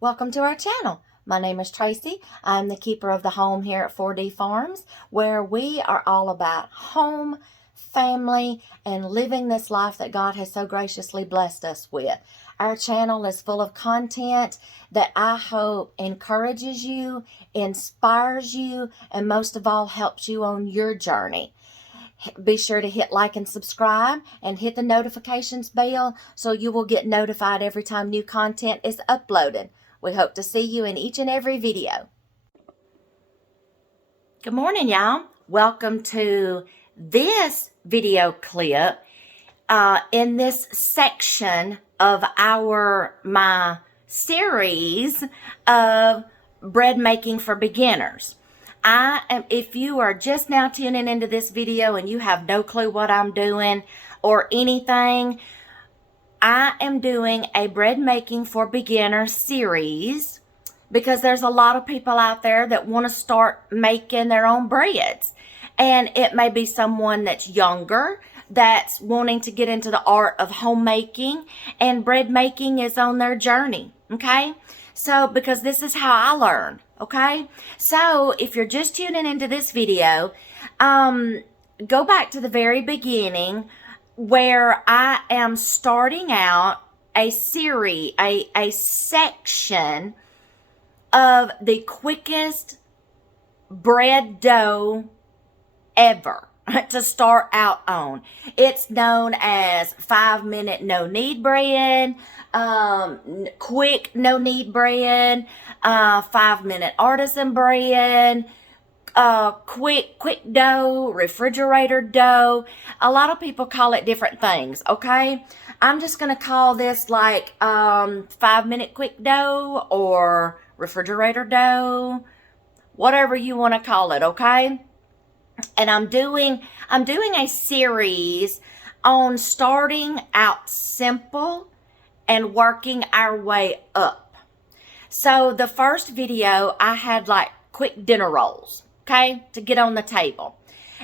Welcome to our channel. My name is Tracy. I'm the keeper of the home here at 4D Farms, where we are all about home, family, and living this life that God has so graciously blessed us with. Our channel is full of content that I hope encourages you, inspires you, and most of all helps you on your journey. Be sure to hit like and subscribe and hit the notifications bell so you will get notified every time new content is uploaded. We hope to see you in each and every video. Good morning, y'all. Welcome to this video clip in this section of my series of bread making for beginners. If you are just now tuning into this video and you have no clue what I'm doing or anything, I am doing a bread making for beginners series because there's a lot of people out there that want to start making their own breads. And it may be someone that's younger that's wanting to get into the art of homemaking, and bread making is on their journey, okay? So, because this is how I learned, okay? So, if you're just tuning into this video, go back to the very beginning where I am starting out a series, a section of the quickest bread dough ever to start out on. It's known as 5-minute no knead bread, quick no knead bread, 5-minute artisan bread, quick dough, refrigerator dough. A lot of people call it different things, okay? I'm just going to call this like 5-minute quick dough or refrigerator dough, whatever you want to call it, okay? And I'm doing a series on starting out simple and working our way up. So the first video I had like quick dinner rolls, okay, to get on the table.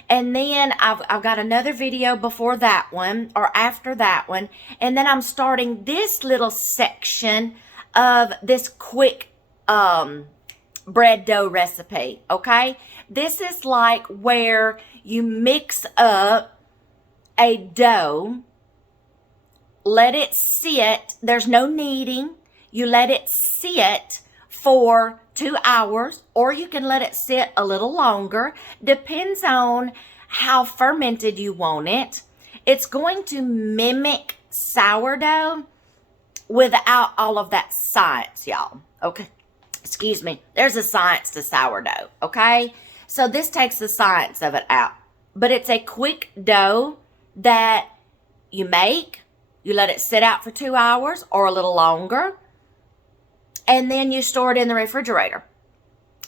And then I've got another video before that one or after that one. And then I'm starting this little section of this quick bread dough recipe, okay? This is like where you mix up a dough, let it sit. There's no kneading. You let it sit for 2 hours, or you can let it sit a little longer. Depends on how fermented you want it. It's going to mimic sourdough without all of that science, y'all. Okay. Excuse me. There's a science to sourdough, okay? So this takes the science of it out. But it's a quick dough that you make. You let it sit out for 2 hours or a little longer. And then you store it in the refrigerator.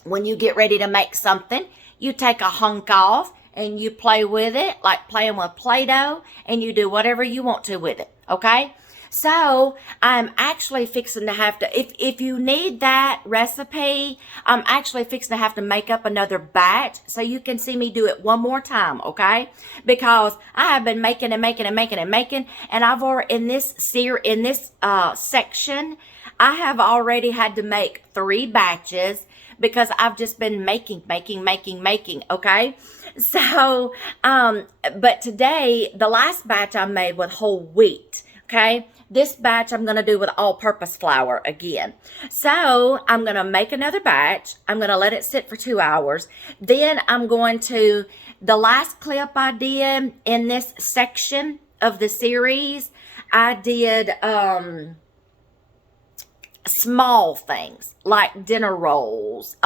When you get ready to make something, you take a hunk off and you play with it, like playing with Play-Doh, and you do whatever you want to with it, okay? So I'm actually fixing to have to, if you need that recipe, I'm actually fixing to have to make up another batch so you can see me do it one more time, okay? Because I have been making and making and making and making, and I've already, in this section, I have already had to make 3 batches because I've just been making, okay? So, but today, the last batch I made with whole wheat, okay? This batch I'm going to do with all-purpose flour again. So, I'm going to make another batch. I'm going to let it sit for 2 hours. Then I'm going to, the last clip I did in this section of the series, I did, small things like dinner rolls,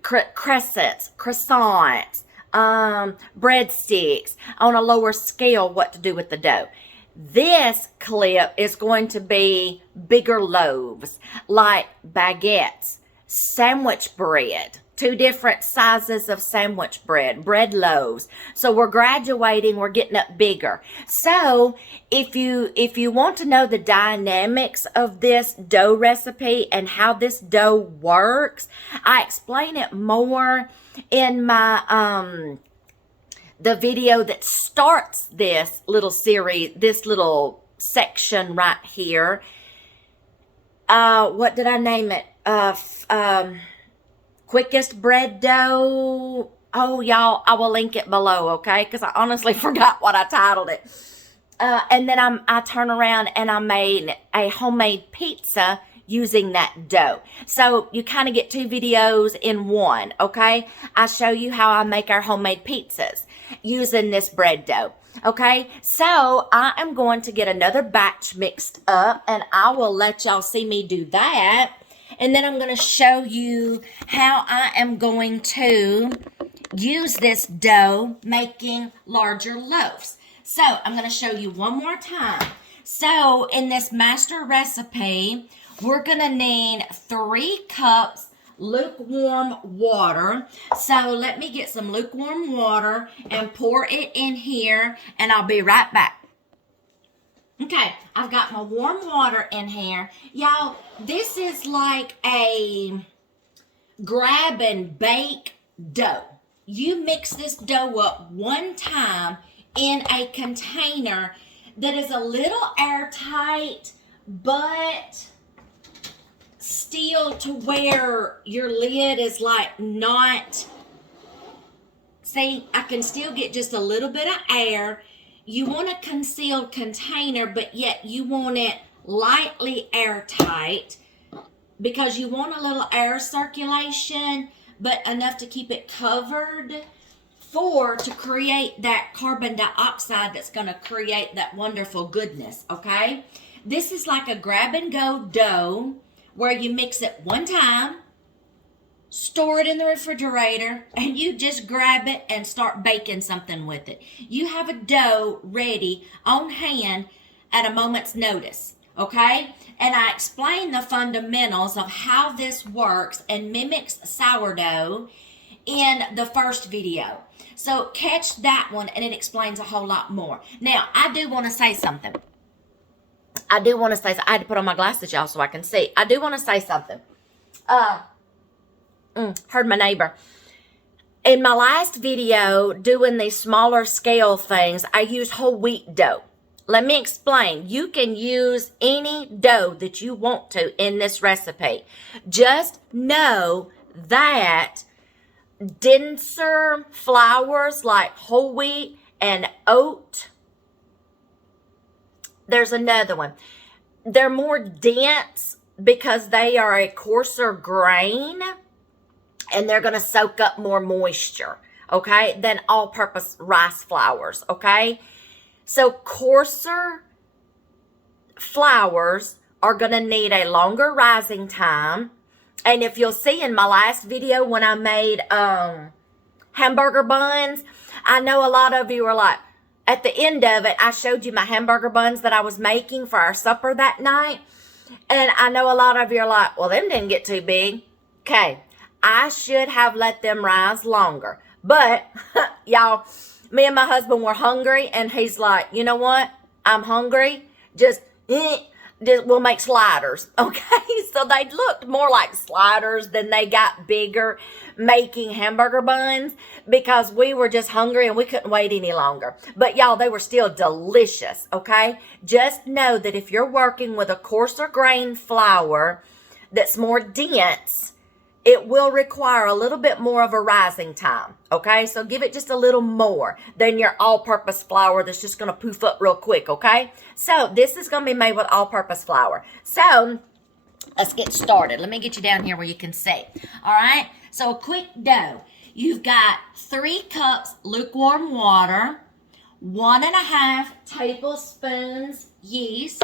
crescents, croissants, breadsticks, on a lower scale, what to do with the dough. This clip is going to be bigger loaves, like baguettes, sandwich bread, 2 different sizes of sandwich bread loaves. So we're graduating, we're getting up bigger. So if you want to know the dynamics of this dough recipe and how this dough works, I explain it more in my the video that starts this little series, this little section right here. what did I name it? Quickest bread dough. Oh, y'all, I will link it below, okay? Because I honestly forgot what I titled it. And then I turn around and I made a homemade pizza using that dough. So you kind of get two videos in one, okay? I show you how I make our homemade pizzas using this bread dough, okay? So I am going to get another batch mixed up and I will let y'all see me do that. And then I'm going to show you how I am going to use this dough making larger loaves. So I'm going to show you one more time. So in this master recipe, we're going to need 3 cups lukewarm water. So let me get some lukewarm water and pour it in here, and I'll be right back. Okay, I've got my warm water in here. Y'all, this is like a grab and bake dough. You mix this dough up one time in a container that is a little airtight, but still to where your lid is like not, see, I can still get just a little bit of air. You want a concealed container, but yet you want it lightly airtight because you want a little air circulation, but enough to keep it covered to create that carbon dioxide that's going to create that wonderful goodness, okay? This is like a grab and go dough where you mix it one time, store it in the refrigerator, and you just grab it and start baking something with it. You have a dough ready on hand at a moment's notice, okay? And I explain the fundamentals of how this works and mimics sourdough in the first video. So catch that one and it explains a whole lot more. Now, I do want to say something. I had to put on my glasses, y'all, so I can see. I do want to say something. Heard my neighbor. In my last video, doing these smaller scale things, I used whole wheat dough. Let me explain. You can use any dough that you want to in this recipe. Just know that denser flours like whole wheat and oat, there's another one. They're more dense because they are a coarser grain and they're going to soak up more moisture, okay, than all-purpose rice flours, okay? So coarser flours are going to need a longer rising time. And if you'll see in my last video when I made hamburger buns, I know a lot of you were like, at the end of it, I showed you my hamburger buns that I was making for our supper that night. And I know a lot of you are like, well, them didn't get too big. Okay, I should have let them rise longer. But, y'all, me and my husband were hungry, and he's like, you know what? I'm hungry. Just we'll make sliders, okay? So they looked more like sliders than they got bigger making hamburger buns because we were just hungry and we couldn't wait any longer. But y'all, they were still delicious, okay? Just know that if you're working with a coarser grain flour that's more dense, it will require a little bit more of a rising time, okay? So give it just a little more than your all-purpose flour that's just going to poof up real quick, okay? So this is going to be made with all-purpose flour. So let's get started. Let me get you down here where you can see, all right? So a quick dough. You've got 3 cups lukewarm water, 1.5 tablespoons yeast.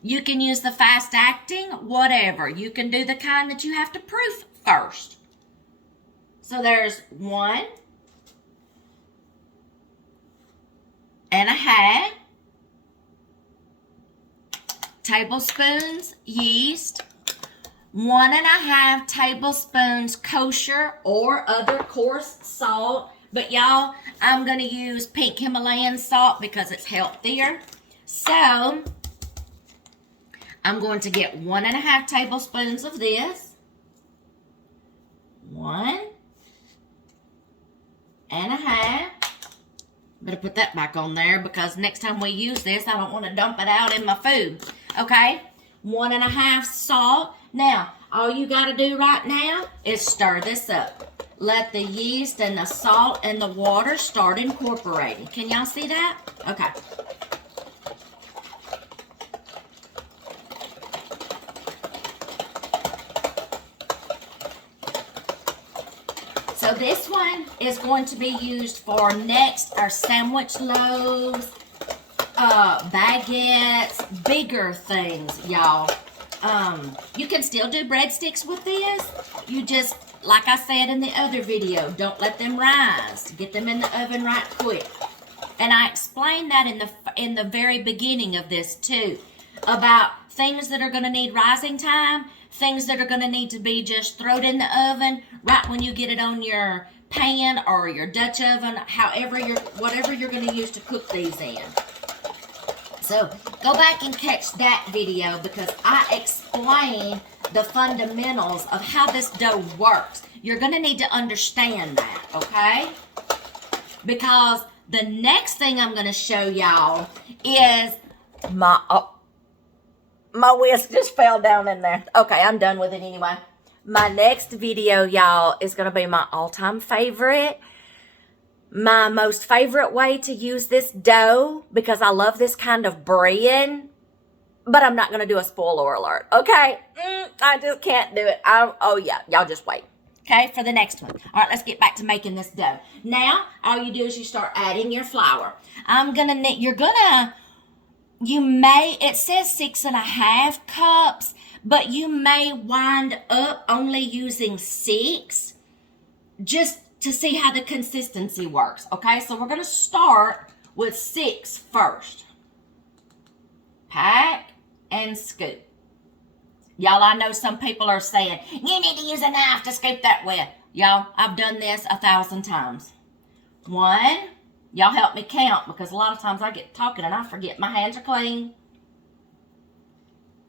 You can use the fast acting, whatever. You can do the kind that you have to proof first. So there's 1.5 tablespoons yeast, 1.5 tablespoons kosher or other coarse salt. But y'all, I'm going to use pink Himalayan salt because it's healthier. So I'm going to get 1.5 tablespoons of this. 1.5. Better put that back on there because next time we use this, I don't want to dump it out in my food. Okay? 1.5 salt. Now, all you got to do right now is stir this up. Let the yeast and the salt and the water start incorporating. Can y'all see that? Okay. So this one is going to be used for next our sandwich loaves, baguettes, bigger things, y'all. You can still do breadsticks with this. You just, like I said in the other video, don't let them rise. Get them in the oven right quick. And I explained that in the very beginning of this too, about things that are going to need rising time, things that are going to need to be just thrown in the oven right when you get it on your pan or your Dutch oven, whatever you're going to use to cook these in. So go back and catch that video because I explain the fundamentals of how this dough works. You're going to need to understand that, okay? Because the next thing I'm going to show y'all is my whisk just fell down in there. Okay, I'm done with it anyway. My next video, y'all, is going to be my all-time favorite. My most favorite way to use this dough, because I love this kind of bread, but I'm not going to do a spoiler alert, okay? I just can't do it. Oh, yeah, y'all just wait, okay, for the next one. All right, let's get back to making this dough. Now, all you do is you start adding your flour. It says 6.5 cups, but you may wind up only using 6, just to see how the consistency works, okay? So we're going to start with 6 first. Pack and scoop. Y'all, I know some people are saying, you need to use a knife to scoop that with. Y'all, I've done this 1,000 times. 1, y'all help me count because a lot of times I get talking and I forget my hands are clean.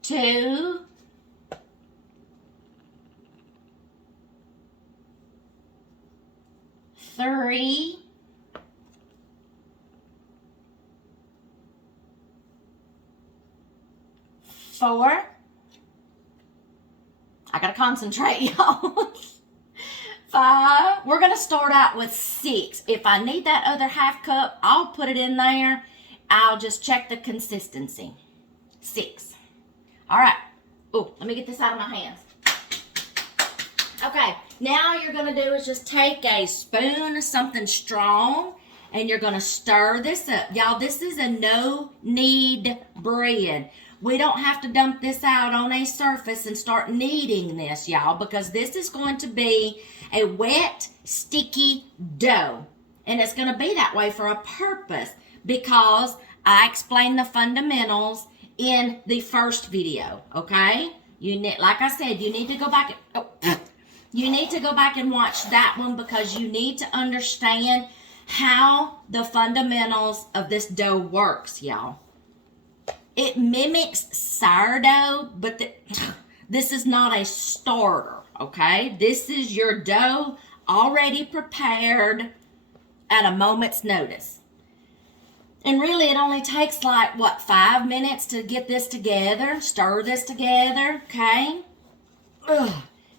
2, 3, 4. I gotta concentrate, y'all. 5. We're gonna start out with 6. If I need that other half cup, I'll put it in there. I'll just check the consistency. 6. All right. Oh, let me get this out of my hands. Okay, now all you're going to do is just take a spoon of something strong and you're going to stir this up. Y'all, this is a no-knead bread. We don't have to dump this out on a surface and start kneading this, y'all, because this is going to be a wet, sticky dough. And it's going to be that way for a purpose because I explained the fundamentals in the first video, okay? Like I said, you need to go back and... You need to go back and watch that one because you need to understand how the fundamentals of this dough works, y'all. It mimics sourdough, but this is not a starter, okay? This is your dough already prepared at a moment's notice. And really, it only takes like, 5 minutes to get this together, stir this together, okay? Ugh.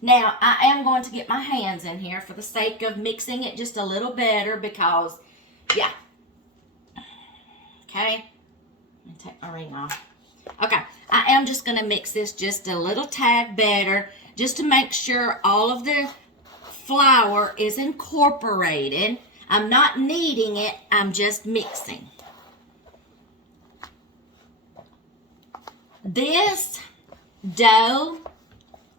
Now, I am going to get my hands in here for the sake of mixing it just a little better because, yeah. Okay. Let me take my ring off. Okay. I am just going to mix this just a little tad better just to make sure all of the flour is incorporated. I'm not kneading it. I'm just mixing. This dough...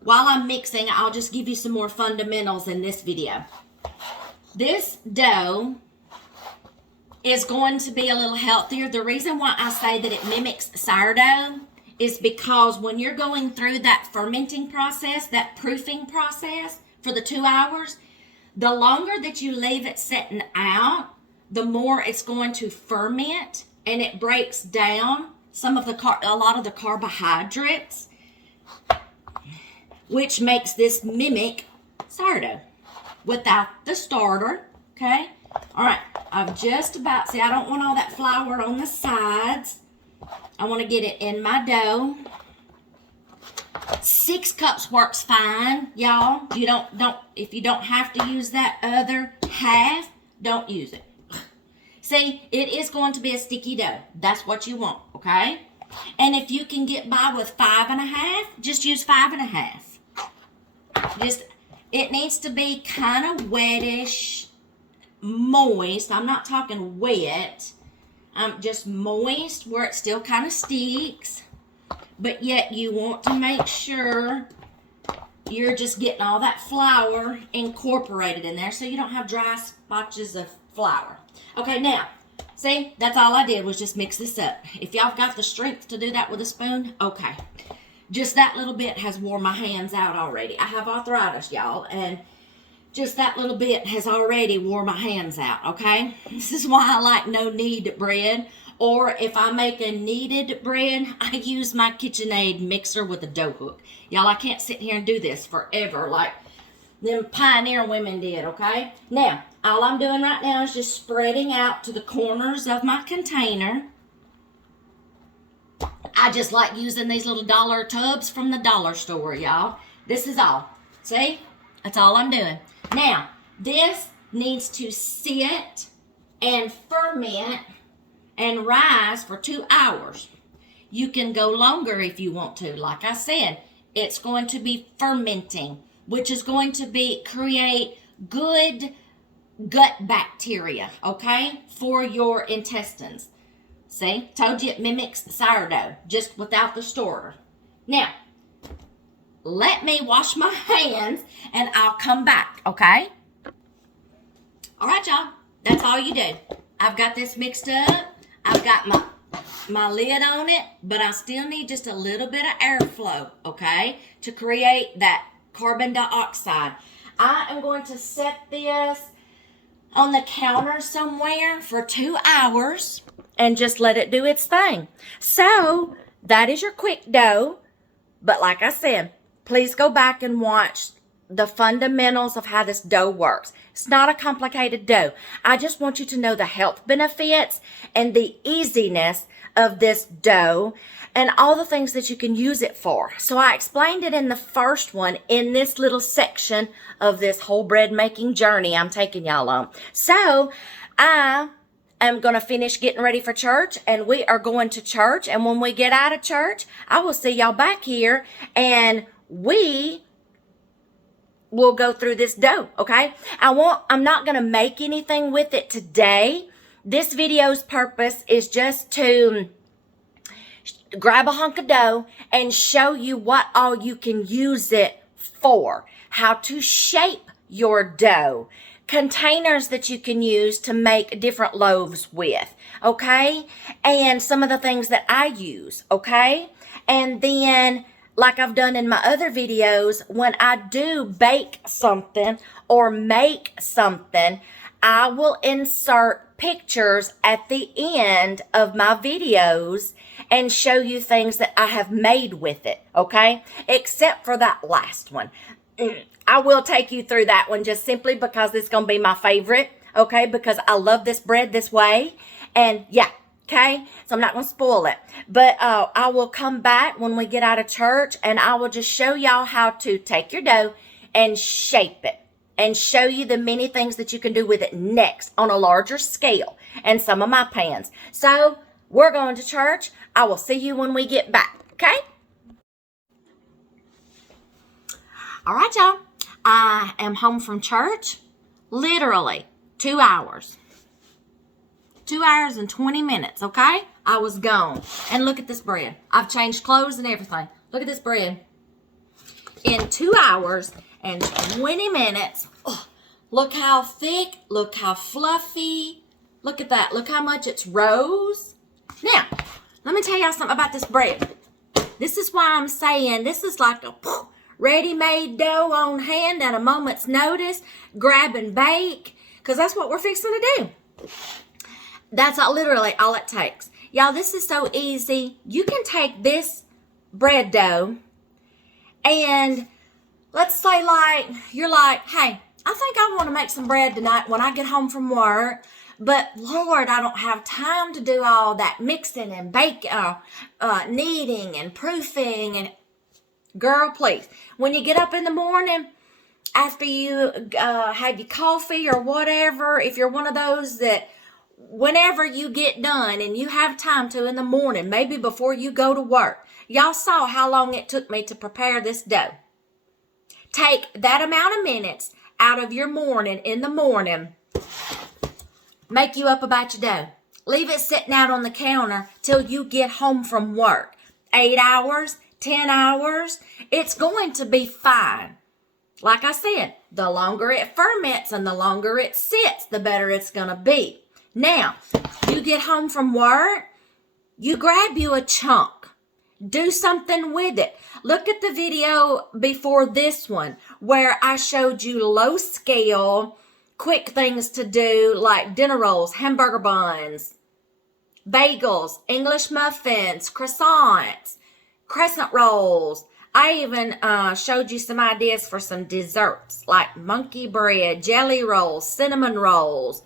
While I'm mixing, I'll just give you some more fundamentals in this video. This dough is going to be a little healthier. The reason why I say that it mimics sourdough is because when you're going through that fermenting process, that proofing process for the 2 hours, the longer that you leave it setting out, the more it's going to ferment and it breaks down a lot of the carbohydrates, which makes this mimic sourdough without the starter, okay? All right, I've just about, see, I don't want all that flour on the sides. I want to get it in my dough. 6 cups works fine, y'all. You don't if you don't have to use that other half, don't use it. See, it is going to be a sticky dough. That's what you want, okay? And if you can get by with 5.5, just use 5.5. It needs to be kind of wettish, moist. I'm not talking wet. Just moist where it still kind of sticks. But yet you want to make sure you're just getting all that flour incorporated in there so you don't have dry spotches of flour. Okay, now, see, that's all I did was just mix this up. If y'all got the strength to do that with a spoon, okay. Just that little bit has wore my hands out already. I have arthritis, y'all, and just that little bit has already wore my hands out, okay? This is why I like no knead bread. Or if I make a kneaded bread, I use my KitchenAid mixer with a dough hook. Y'all, I can't sit here and do this forever like them pioneer women did, okay? Now, all I'm doing right now is just spreading out to the corners of my container. I just like using these little dollar tubs from the dollar store, y'all. This is all. See? That's all I'm doing. Now, this needs to sit and ferment and rise for 2 hours. You can go longer if you want to. Like I said, it's going to be fermenting, which is going to create good gut bacteria, okay, for your intestines. See, told you it mimics sourdough, just without the starter. Now, let me wash my hands and I'll come back, okay? All right, y'all, that's all you do. I've got this mixed up. I've got my lid on it, but I still need just a little bit of airflow, okay, to create that carbon dioxide. I am going to set this on the counter somewhere for 2 hours and just let it do its thing. So that is your quick dough. But like I said, please go back and watch the fundamentals of how this dough works. It's not a complicated dough. I just want you to know the health benefits and the easiness of this dough and all the things that you can use it for. So I explained it in the first one in this little section of this whole bread making journey I'm taking y'all on. So I am going to finish getting ready for church, and we are going to church. And when we get out of church, I will see y'all back here and we'll go through this dough, okay? I'm not going to make anything with it today. This video's purpose is just to grab a hunk of dough and show you what all you can use it for, how to shape your dough, containers that you can use to make different loaves with, okay? And some of the things that I use, okay? And then, like I've done in my other videos, when I do bake something or make something, I will insert pictures at the end of my videos and show you things that I have made with it, okay? Except for that last one. I will take you through that one just simply because it's going to be my favorite, okay? Because I love this bread this way. And yeah, okay? So I'm not going to spoil it. But I will come back when we get out of church and I will just show y'all how to take your dough and shape it and show you the many things that you can do with it next on a larger scale and some of my pans. So we're going to church. I will see you when we get back, okay? All right, y'all. I am home from church. Literally 2 hours. 2 hours and 20 minutes, okay? I was gone. And look at this bread. I've changed clothes and everything. Look at this bread. In 2 hours and 20 minutes. Oh, look how thick. Look how fluffy. Look at that. Look how much it's rose. Now, let me tell y'all something about this bread. This is why I'm saying this is like a ready-made dough on hand at a moment's notice. Grab and bake. Because that's what we're fixing to do. That's literally all it takes. Y'all, this is so easy. You can take this bread dough and let's say you're like, hey, I think I want to make some bread tonight when I get home from work. But Lord, I don't have time to do all that mixing and baking, kneading and proofing. And Girl, please. When you get up in the morning, after you have your coffee or whatever, if you're one of those that whenever you get done and you have time to in the morning, maybe before you go to work, y'all saw how long it took me to prepare this dough. Take that amount of minutes out of your morning in the morning, make you up about your dough. Leave it sitting out on the counter till you get home from work. 8 hours, 10 hours, it's going to be fine. Like I said, the longer it ferments and the longer it sits, the better it's going to be. Now, you get home from work, you grab you a chunk. Do something with it. Look at the video before this one where I showed you low scale, quick things to do like dinner rolls, hamburger buns, bagels, English muffins, croissants, crescent rolls. I even showed you some ideas for some desserts like monkey bread, jelly rolls, cinnamon rolls,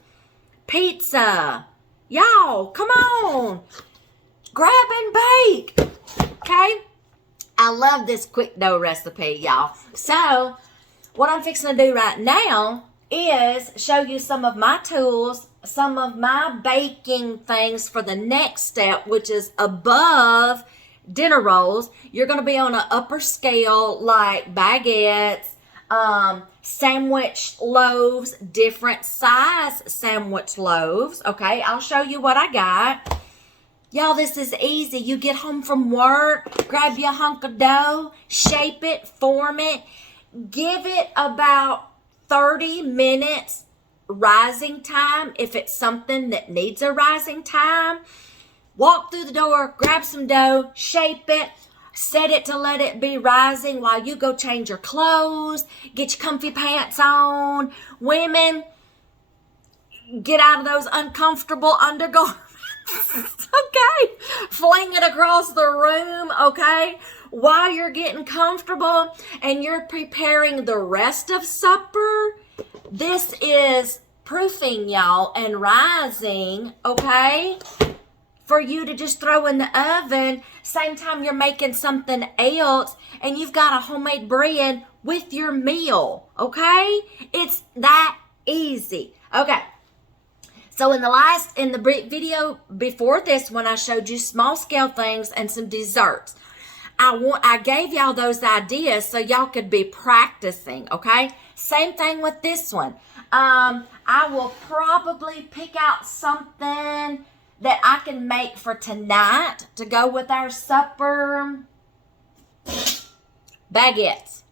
pizza. Y'all, come on. Grab and bake. Okay? I love this quick dough recipe, y'all. So, what I'm fixing to do right now is show you some of my tools, some of my baking things for the next step, which is above dinner rolls. You're going to be on an upper scale like baguettes, sandwich loaves, different size sandwich loaves. Okay, I'll show you what I got. Y'all, this is easy. You get home from work, grab your hunk of dough, shape it, form it, give it about 30 minutes rising time if it's something that needs a rising time. Walk through the door, grab some dough, shape it, set it to let it be rising while you go change your clothes, get your comfy pants on. Women, get out of those uncomfortable undergarments. Okay, fling it across the room, okay, while you're getting comfortable and you're preparing the rest of supper. This is proofing, y'all, and rising, okay, for you to just throw in the oven same time you're making something else and you've got a homemade bread with your meal, okay? It's that easy. Okay. So in the video before this one, I showed you small scale things and some desserts. I gave y'all those ideas so y'all could be practicing, okay? Same thing with this one. I will probably pick out something that I can make for tonight to go with our supper. Baguettes.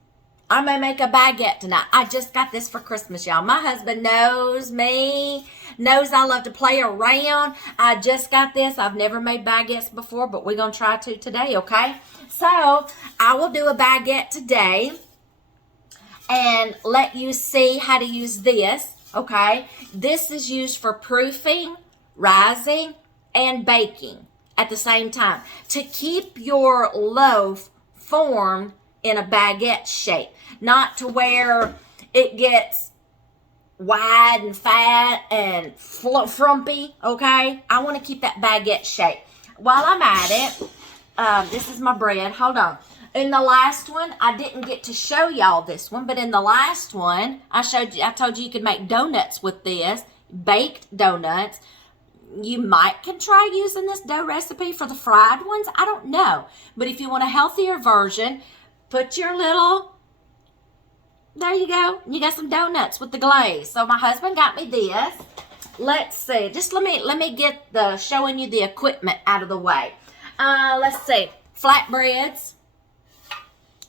I may make a baguette tonight. I just got this for Christmas, y'all. My husband knows me, knows I love to play around. I just got this. I've never made baguettes before, but we're going to try to today, okay? So, I will do a baguette today and let you see how to use this, okay? This is used for proofing, rising, and baking at the same time to keep your loaf formed in a baguette shape, not to where it gets wide and fat and frumpy, okay? I want to keep that baguette shape. While I'm at it, this is my bread. Hold on. In the last one, I didn't get to show y'all this one, but in the last one, I told you you could make donuts with this, baked donuts. You can try using this dough recipe for the fried ones. I don't know. But if you want a healthier version, put your little, there you go. You got some donuts with the glaze. So my husband got me this. Let's see. Just let me get showing you the equipment out of the way. Let's see. Flatbreads.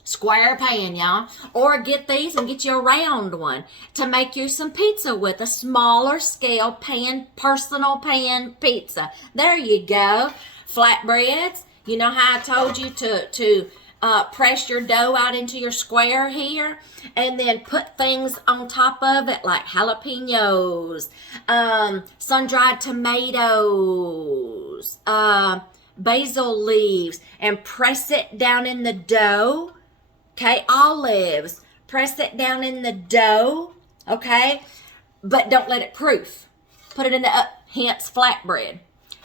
Square pan, y'all. Or get these and get you a round one to make you some pizza with. A smaller scale pan, personal pan pizza. There you go. Flatbreads. You know how I told you to press your dough out into your square here and then put things on top of it like jalapenos, sun-dried tomatoes, basil leaves, and press it down in the dough. Okay, olives, press it down in the dough, okay, but don't let it proof. Put it in the, hence flatbread.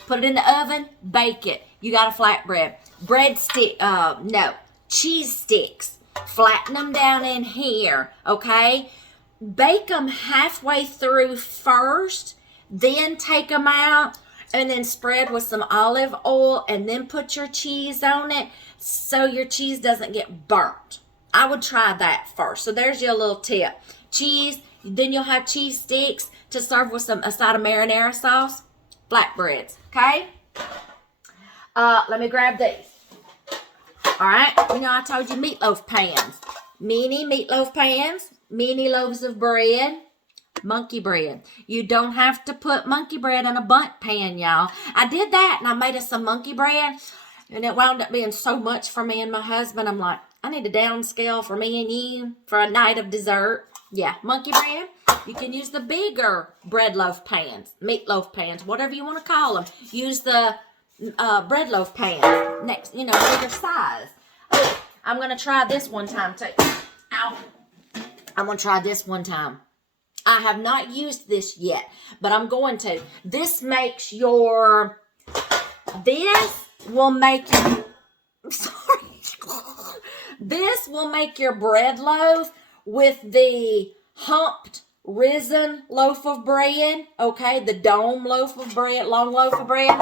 Put it in the oven, bake it. You got a flatbread. Breadstick, no, cheese sticks. Flatten them down in here, okay? Bake them halfway through first, then take them out, and then spread with some olive oil, and then put your cheese on it so your cheese doesn't get burnt. I would try that first. So there's your little tip. Cheese, then you'll have cheese sticks to serve with a side of marinara sauce. Flatbreads, okay? Let me grab these. All right, you know I told you meatloaf pans. Mini meatloaf pans, mini loaves of bread, monkey bread. You don't have to put monkey bread in a bundt pan, y'all. I did that and I made us some monkey bread and it wound up being so much for me and my husband. I'm like, I need a downscale for me and you for a night of dessert. Yeah, monkey bread. You can use the bigger bread loaf pans, meatloaf pans, whatever you want to call them. Use the bread loaf pan next, bigger size. Oh, I'm going to try this one time too. Ow. I'm going to try this one time. I have not used this yet, but I'm going to. This will make your this will make your bread loaf with the humped risen loaf of bread, okay, the dome loaf of bread, long loaf of bread.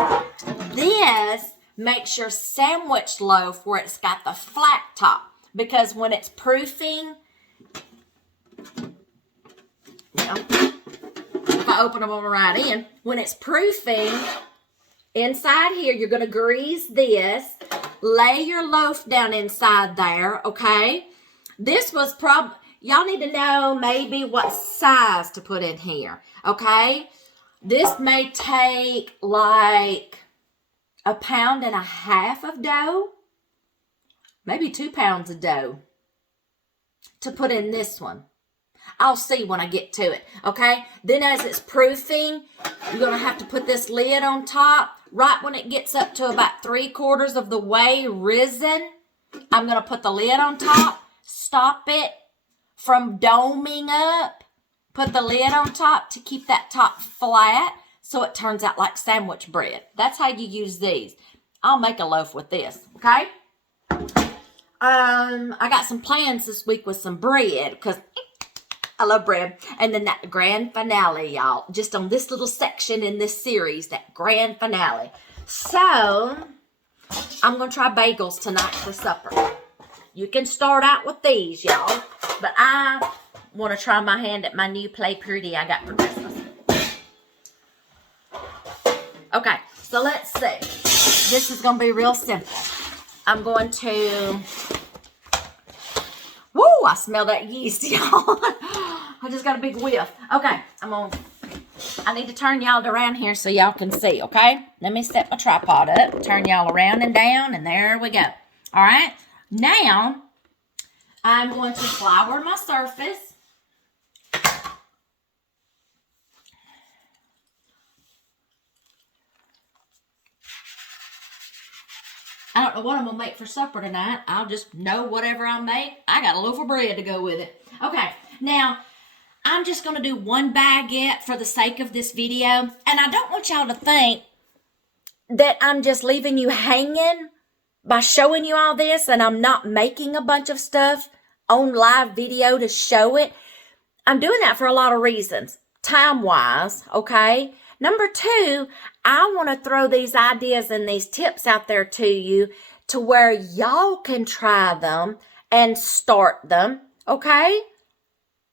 This makes your sandwich loaf where it's got the flat top, because when it's proofing, if I open them right in, when it's proofing, inside here, you're going to grease this, lay your loaf down inside there, okay? This was probably, y'all need to know maybe what size to put in here, okay? This may take like 1.5 pounds of dough, maybe 2 pounds of dough to put in this one. I'll see when I get to it, okay? Then as it's proofing, you're going to have to put this lid on top. Right when it gets up to about 3/4 of the way risen, I'm going to put the lid on top, stop it from doming up, put the lid on top to keep that top flat so it turns out like sandwich bread. That's how you use these. I'll make a loaf with this, okay? I got some plans this week with some bread because I love bread. And then that grand finale, y'all. Just on this little section in this series, that grand finale. So, I'm going to try bagels tonight for supper. You can start out with these, y'all. But I want to try my hand at my new Play Pretty I got for Christmas. Okay, so let's see. This is going to be real simple. I'm going to... Woo, I smell that yeast, y'all. I just got a big whiff. Okay, I need to turn y'all around here so y'all can see, okay? Let me set my tripod up, turn y'all around and down, and there we go. All right, now I'm going to flour my surface. I don't know what I'm going to make for supper tonight. I'll just know whatever I make. I got a loaf of bread to go with it. Okay, now I'm just going to do one baguette for the sake of this video. And I don't want y'all to think that I'm just leaving you hanging by showing you all this and I'm not making a bunch of stuff on live video to show it. I'm doing that for a lot of reasons. Time-wise, okay? Number 2, I want to throw these ideas and these tips out there to you to where y'all can try them and start them, okay?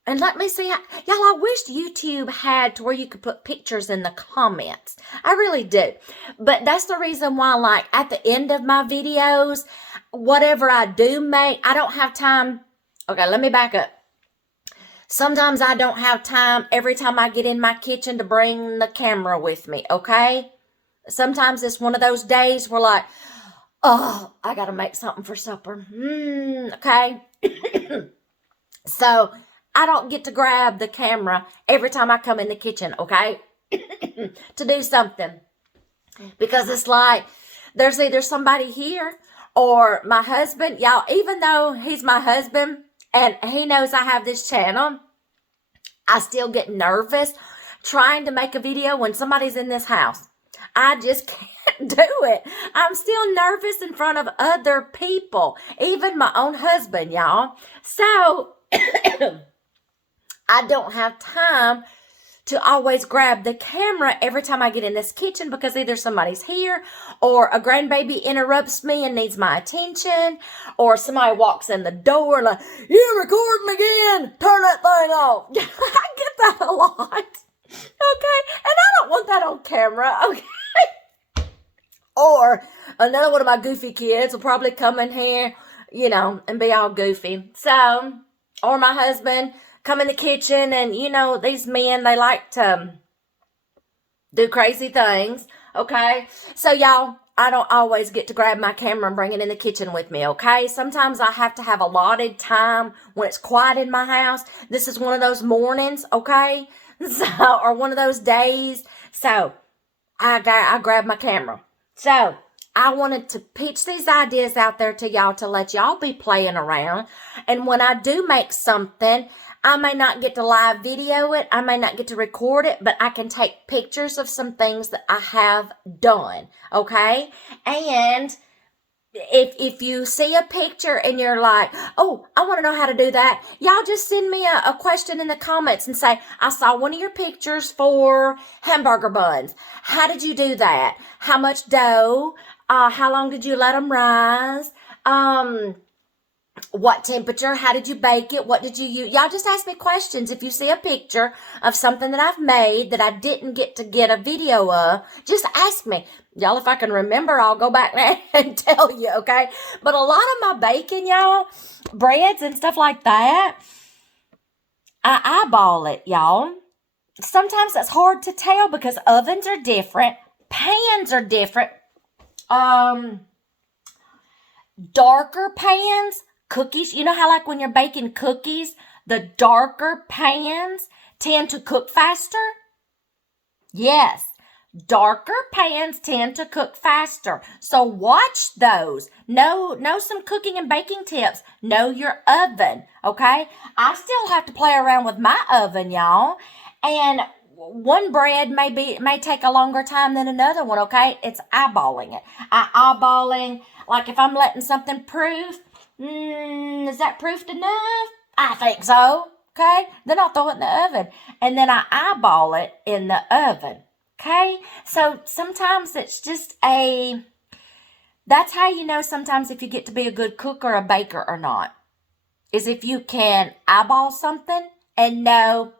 And let me see, y'all, I wish YouTube had to where you could put pictures in the comments. I really do. But that's the reason why, like, at the end of my videos, whatever I do make, I don't have time. Okay, let me back up. Sometimes I don't have time every time I get in my kitchen to bring the camera with me, okay? Sometimes it's one of those days where like, oh, I got to make something for supper. Okay? So, I don't get to grab the camera every time I come in the kitchen, okay? To do something. Because it's like, there's either somebody here or my husband. Y'all, even though he's my husband, and he knows I have this channel, I still get nervous trying to make a video when somebody's in this house. I just can't do it. I'm still nervous in front of other people, even my own husband, y'all. So I don't have time to always grab the camera every time I get in this kitchen because either somebody's here or a grandbaby interrupts me and needs my attention, or somebody walks in the door like, "You recording again? Turn that thing off." I get that a lot. Okay? And I don't want that on camera. Okay? Or another one of my goofy kids will probably come in here, and be all goofy. So, or my husband come in the kitchen, and these men, they like to do crazy things. Okay? So y'all, I don't always get to grab my camera and bring it in the kitchen with me. Okay? Sometimes I have to have allotted time when it's quiet in my house. This is one of those mornings. Okay? So, or one of those days. So I grab my camera. So I wanted to pitch these ideas out there to y'all to let y'all be playing around. And when I do make something, I may not get to live video it. I may not get to record it, but I can take pictures of some things that I have done. Okay? And if you see a picture and you're like, "Oh, I want to know how to do that," y'all just send me a question in the comments and say, "I saw one of your pictures for hamburger buns. How did you do that? How much dough? How long did you let them rise? What temperature? How did you bake it? What did you use?" Y'all just ask me questions. If you see a picture of something that I've made that I didn't get to get a video of, just ask me. Y'all, if I can remember, I'll go back there and tell you, okay? But a lot of my baking, y'all, breads and stuff like that, I eyeball it, y'all. Sometimes that's hard to tell because ovens are different. Pans are different. Darker pans, cookies, you know how like when you're baking cookies, the darker pans tend to cook faster? Yes, darker pans tend to cook faster. So watch those. Know some cooking and baking tips. Know your oven, okay? I still have to play around with my oven, y'all. And one bread may take a longer time than another one, okay? It's eyeballing it. Eyeballing, like if I'm letting something proof, is that proofed enough? I think so, okay? Then I'll throw it in the oven. And then I eyeball it in the oven, okay? So sometimes it's just that's how you know sometimes if you get to be a good cook or a baker or not, is if you can eyeball something and know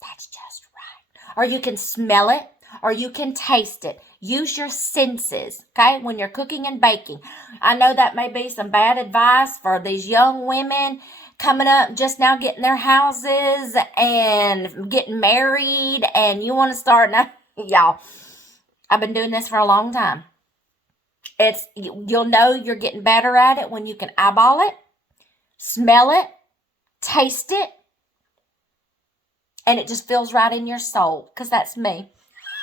that's just right. Or you can smell it, or you can taste it. Use your senses, okay, when you're cooking and baking. I know that may be some bad advice for these young women coming up, just now getting their houses and getting married, and you want to start now. Y'all, I've been doing this for a long time. You'll know you're getting better at it when you can eyeball it, smell it, taste it, and it just feels right in your soul, because that's me.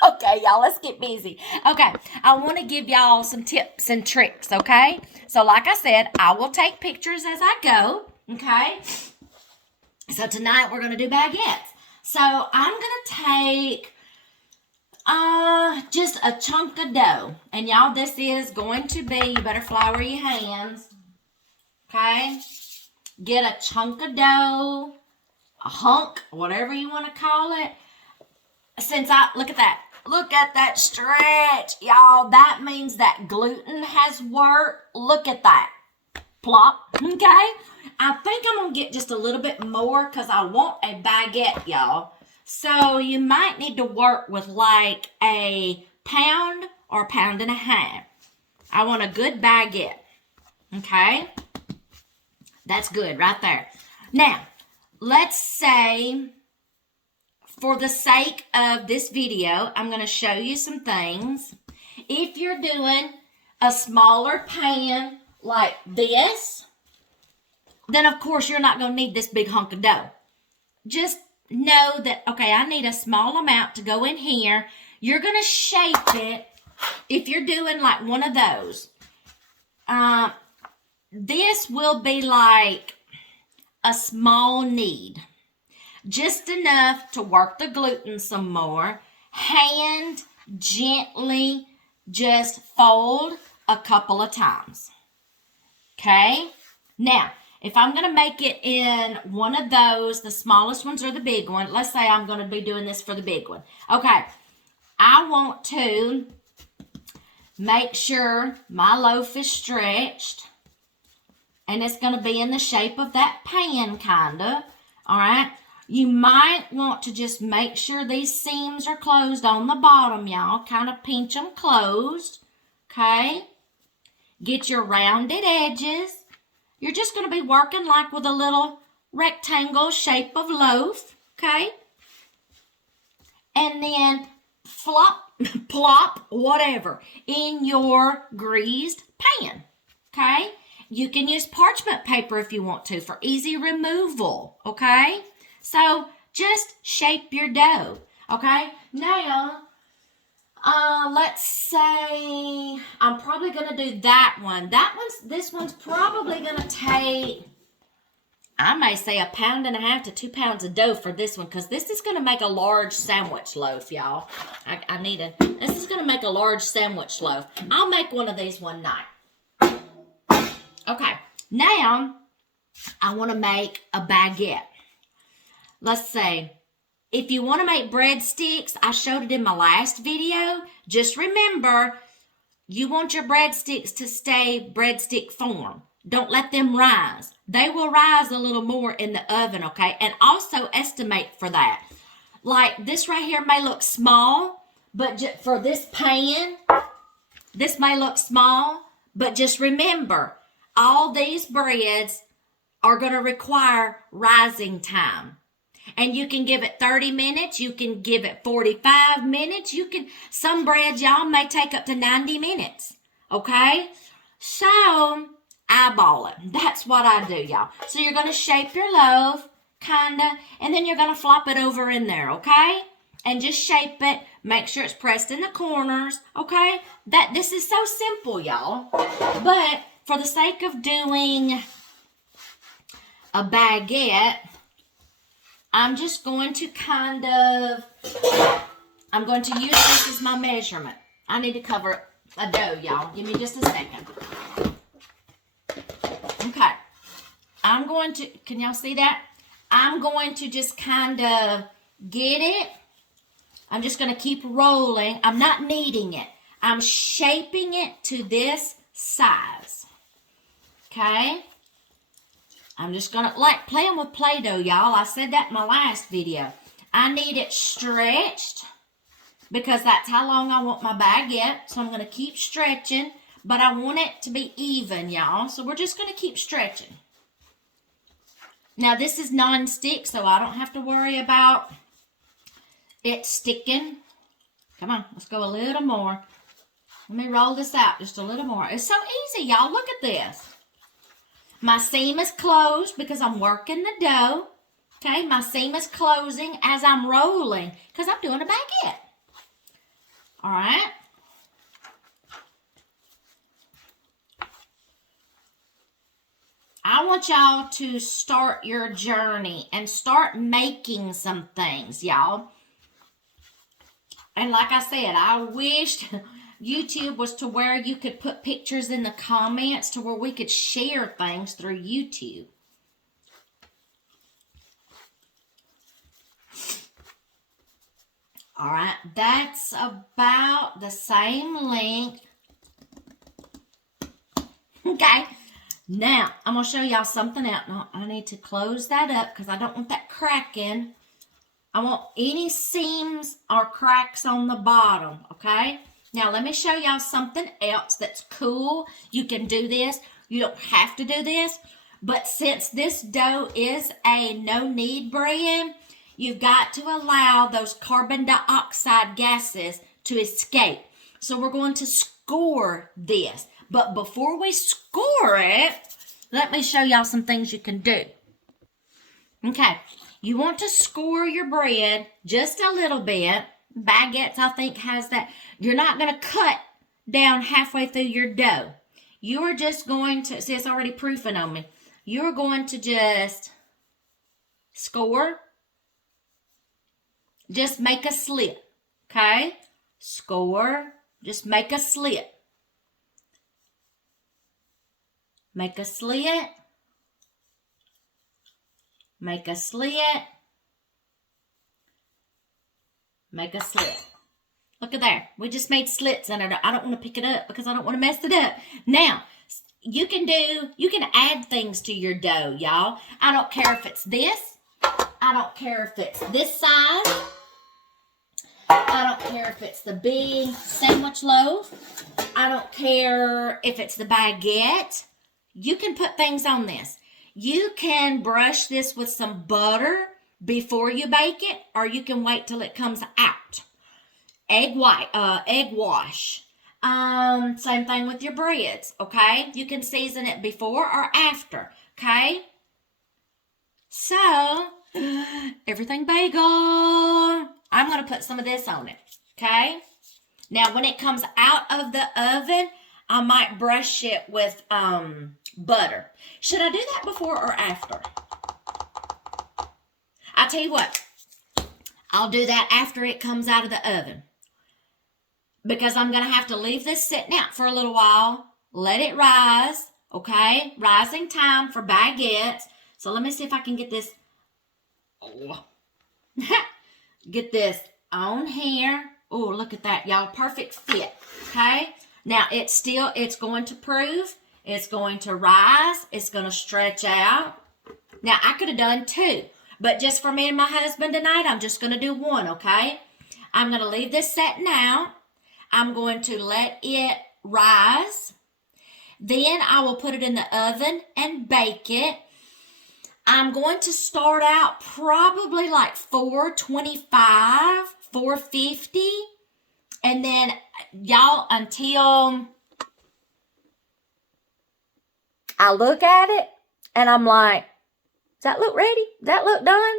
Okay, y'all, let's get busy. Okay, I want to give y'all some tips and tricks, okay? So like I said, I will take pictures as I go, okay? So tonight we're going to do baguettes. So I'm going to take just a chunk of dough. And y'all, this is going to be, you better flour your hands, okay? Get a chunk of dough, a hunk, whatever you want to call it. Look at that stretch, y'all. That means that gluten has worked. Look at that. Plop, okay? I think I'm going to get just a little bit more because I want a baguette, y'all. So you might need to work with like a pound or a pound and a half. I want a good baguette, okay? That's good right there. Now, let's say, for the sake of this video, I'm going to show you some things. If you're doing a smaller pan like this, then of course you're not going to need this big hunk of dough. Just know that, okay, I need a small amount to go in here. You're going to shape it if you're doing like one of those. This will be like a small knead. Just enough to work the gluten some more. Hand gently just fold a couple of times. Okay? Now, if I'm going to make it in one of those, the smallest ones or the big one, let's say I'm going to be doing this for the big one. Okay, I want to make sure my loaf is stretched, and it's going to be in the shape of that pan, kind of. All right, you might want to just make sure these seams are closed on the bottom, y'all. Kind of pinch them closed, okay? Get your rounded edges. You're just going to be working like with a little rectangle shape of loaf, okay? And then flop, plop, whatever, in your greased pan, okay? You can use parchment paper if you want to for easy removal, okay? So just shape your dough, okay? Now, let's say I'm probably going to do that one. This one's probably going to take, I may say 1.5 pounds to 2 pounds of dough for this one, because this is going to make a large sandwich loaf, y'all. This is going to make a large sandwich loaf. I'll make one of these one night. Okay, now I want to make a baguette. Let's see. If you want to make breadsticks, I showed it in my last video. Just remember, you want your breadsticks to stay breadstick form. Don't let them rise. They will rise a little more in the oven, okay? And also estimate for that. Like this right here may look small, but for this pan, this may look small, but just remember, all these breads are going to require rising time. And you can give it 30 minutes. You can give it 45 minutes. Some breads, y'all, may take up to 90 minutes. Okay? So, eyeball it. That's what I do, y'all. So, you're going to shape your loaf, kind of, and then you're going to flop it over in there, okay? And just shape it. Make sure it's pressed in the corners, okay? This is so simple, y'all. But for the sake of doing a baguette, I'm just going to I'm going to use this as my measurement. I need to cover a dough, y'all. Give me just a second. Okay. Can y'all see that? I'm going to just kind of get it. I'm just going to keep rolling. I'm not kneading it. I'm shaping it to this size. Okay? I'm just going to, like playing with Play-Doh, y'all. I said that in my last video. I need it stretched because that's how long I want my baguette. So I'm going to keep stretching, but I want it to be even, y'all. So we're just going to keep stretching. Now, this is non-stick, so I don't have to worry about it sticking. Come on, let's go a little more. Let me roll this out just a little more. It's so easy, y'all. Look at this. My seam is closed because I'm working the dough. Okay, my seam is closing as I'm rolling because I'm doing a baguette. All right. I want y'all to start your journey and start making some things, y'all. And like I said, I wished YouTube was to where you could put pictures in the comments to where we could share things through YouTube. All right, that's about the same length. Okay, now I'm going to show y'all something else. Now, I need to close that up because I don't want that cracking. I want any seams or cracks on the bottom, okay? Now, let me show y'all something else that's cool. You can do this. You don't have to do this. But since this dough is a no-knead bread, you've got to allow those carbon dioxide gases to escape. So we're going to score this. But before we score it, let me show y'all some things you can do. Okay, you want to score your bread just a little bit. Baguettes, I think, has that. You're not going to cut down halfway through your dough. You are just going to, see, it's already proofing on me. You're going to just score. Just make a slit, okay? score. Just make a slit. Make a slit. Make a slit. Make a slit. Look at there. We just made slits in it. I don't want to pick it up because I don't want to mess it up. Now, you can add things to your dough, y'all. I don't care if it's this. I don't care if it's this size. I don't care if it's the big sandwich loaf. I don't care if it's the baguette. You can put things on this. You can brush this with some butter before you bake it, or you can wait till it comes out. Egg wash. Same thing with your breads, okay? You can season it before or after, okay? So, everything bagel. I'm going to put some of this on it, okay? Now, when it comes out of the oven, I might brush it with butter. Should I do that before or after? I'll tell you what. I'll do that after it comes out of the oven. Because I'm going to have to leave this sitting out for a little while. Let it rise, okay? Rising time for baguettes. So let me see if I can get this. Oh. Get this on here. Oh, look at that, y'all. Perfect fit, okay? Now, it's going to prove. It's going to rise. It's going to stretch out. Now, I could have done 2. But just for me and my husband tonight, I'm just going to do 1, okay? I'm going to leave this setting out. I'm going to let it rise. Then I will put it in the oven and bake it. I'm going to start out probably like 425, 450. And then, y'all, until I look at it and I'm like, does that look ready? Does that look done?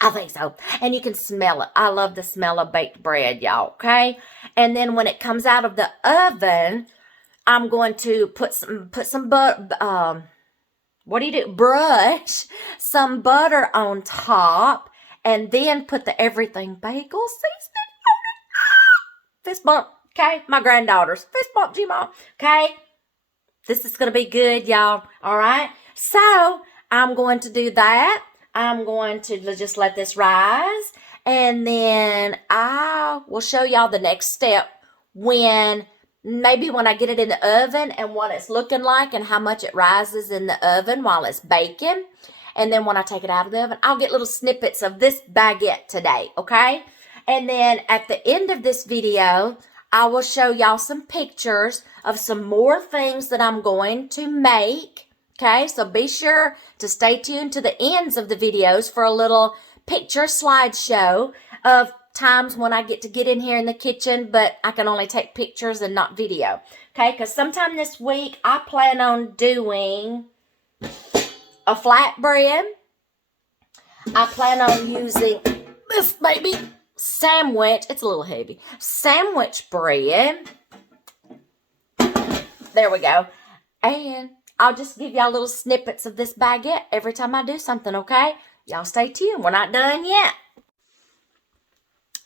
I think so. And you can smell it. I love the smell of baked bread, y'all, okay? And then when it comes out of the oven, I'm going to put some butter, brush some butter on top, and then put the everything bagel seasoning on it. Fist bump, okay? My granddaughters. Fist bump, G-Mom, okay? This is going to be good, y'all, all right? So, I'm going to do that. I'm going to just let this rise, and then I will show y'all the next step maybe when I get it in the oven and what it's looking like and how much it rises in the oven while it's baking. And then when I take it out of the oven, I'll get little snippets of this baguette today, okay? And then at the end of this video, I will show y'all some pictures of some more things that I'm going to make. Okay, so be sure to stay tuned to the ends of the videos for a little picture slideshow of times when I get in here in the kitchen, but I can only take pictures and not video. Okay, because sometime this week, I plan on doing a flatbread. I plan on using this baby sandwich. It's a little heavy. Sandwich bread. There we go. And I'll just give y'all little snippets of this baguette every time I do something, okay? Y'all stay tuned. We're not done yet.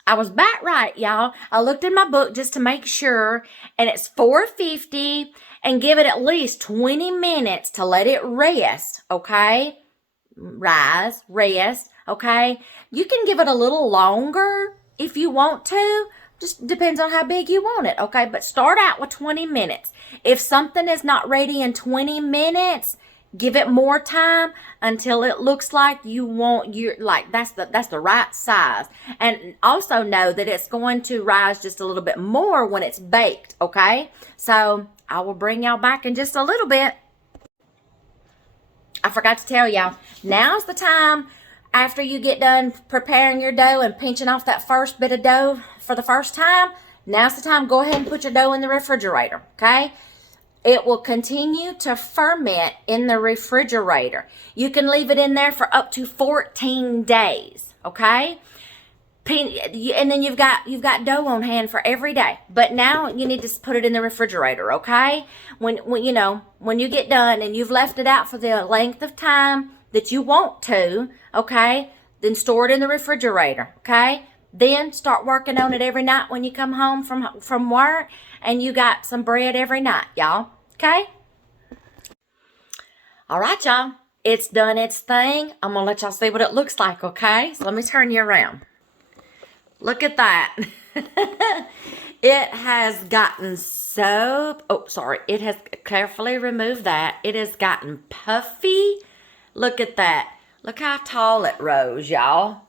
I was back right, y'all. I looked in my book just to make sure, and it's 450, and give it at least 20 minutes to let it rest, okay? Rise, rest, okay? You can give it a little longer if you want to. Just depends on how big you want it, okay? But start out with 20 minutes. If something is not ready in 20 minutes, give it more time until it looks like that's the right size. And also know that it's going to rise just a little bit more when it's baked, okay? So I will bring y'all back in just a little bit. I forgot to tell y'all, now's the time after you get done preparing your dough and pinching off that first bit of dough for the first time. Now's the time. Go ahead and put your dough in the refrigerator, okay? It will continue to ferment in the refrigerator. You can leave it in there for up to 14 days, okay? And then you've got dough on hand for every day. But now you need to put it in the refrigerator, okay? When you get done and you've left it out for the length of time that you want to, okay, then store it in the refrigerator, okay? Then start working on it every night when you come home from work, and you got some bread every night, y'all. Okay? All right, y'all. It's done its thing. I'm going to let y'all see what it looks like, okay? So let me turn you around. Look at that. It has gotten so... Oh, sorry. It has carefully removed that. It has gotten puffy. Look at that. Look how tall it rose, y'all.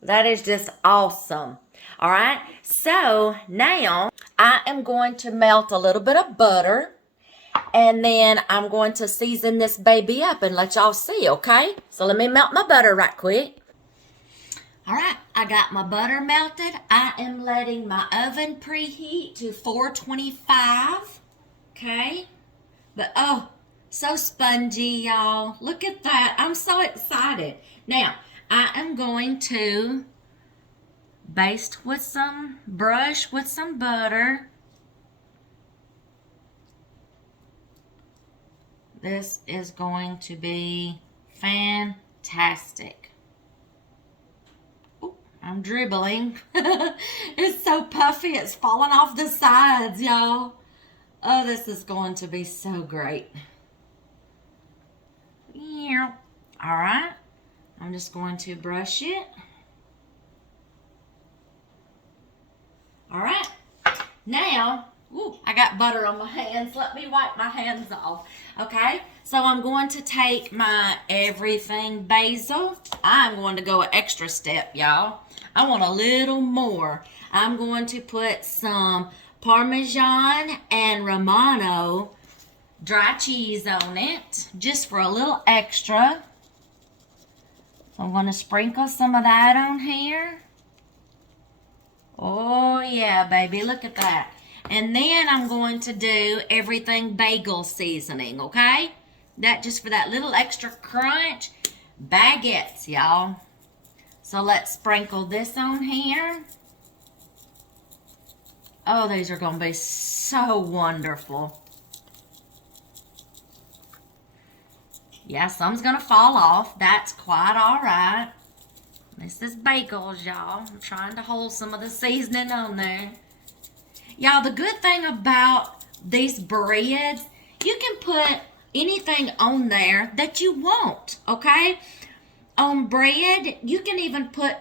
That is just awesome. All right. So now I am going to melt a little bit of butter. And then I'm going to season this baby up and let y'all see, okay? So let me melt my butter right quick. All right, I got my butter melted. I am letting my oven preheat to 425, okay? But, oh, so spongy, y'all. Look at that. I'm so excited. Now, I am going to baste with some, brush with some butter. This is going to be fantastic. Ooh, I'm dribbling. It's so puffy, it's falling off the sides, y'all. Oh, this is going to be so great. Yeah. All right. I'm just going to brush it. All right. Now, ooh, I got butter on my hands. Let me wipe my hands off. Okay, so I'm going to take my everything basil. I'm going to go an extra step, y'all. I want a little more. I'm going to put some Parmesan and Romano dry cheese on it, just for a little extra. So I'm going to sprinkle some of that on here. Oh, yeah, baby. Look at that. And then I'm going to do everything bagel seasoning, okay? That just for that little extra crunch. Baguettes, y'all. So let's sprinkle this on here. Oh, these are going to be so wonderful. Yeah, some's going to fall off. That's quite all right. This is bagels, y'all. I'm trying to hold some of the seasoning on there. Y'all, the good thing about these breads, you can put anything on there that you want, okay? On bread, you can even put